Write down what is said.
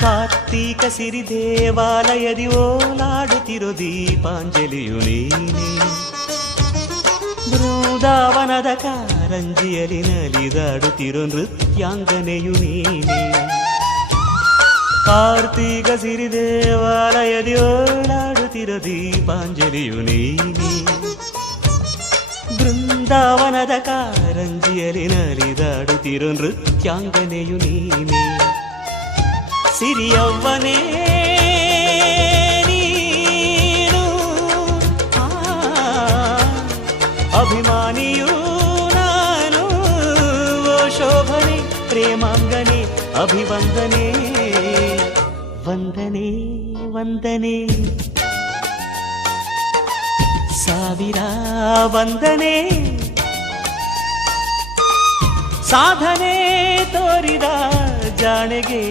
ಕಾರ್ತೀಕ ಸಿರಿ ದೇವಾಲಯದಿ ಓಲಾಡುತ್ತಿರೋ ದೀಪಾಂಜಲಿಯು ನೀನೆ, ಬೃಂದಾವನದ ಕಾರಂಜಿಯಲ್ಲಿ ನಲಿದಾಡುತ್ತಿರೋ ನೃತ್ಯಾಂಗನೆಯು ನೀನೆ. ಕಾರ್ತೀಕ ಸಿರಿ ದೇವಾಲಯದಿ ಓಲಾಡುತ್ತಿರೋ ದೀಪಾಂಜಲಿಯು ನೀನೆ, ಬೃಂದಾವನದ ಕಾರಂಜಿಯಲ್ಲಿ ನಲಿದಾಡುತ್ತಿರೋ ನೃತ್ಯಾಂಗನೆಯು ನೀನೆ. ಸಿರಿಯವ್ವನೇ ನೀನು, ಅಭಿಮಾನಿಯೂ ನಾನು, ಓ ಶೋಭನೆ ಪ್ರೇಮಾಂಗನೆ ಅಭಿವಂದನೆ ವಂದನೆ ವಂದನೆ, ಸಾವಿರ ವಂದನೆ. ಸಾಧನೆ ತೋರಿದ ಜಾಣೆಗೆ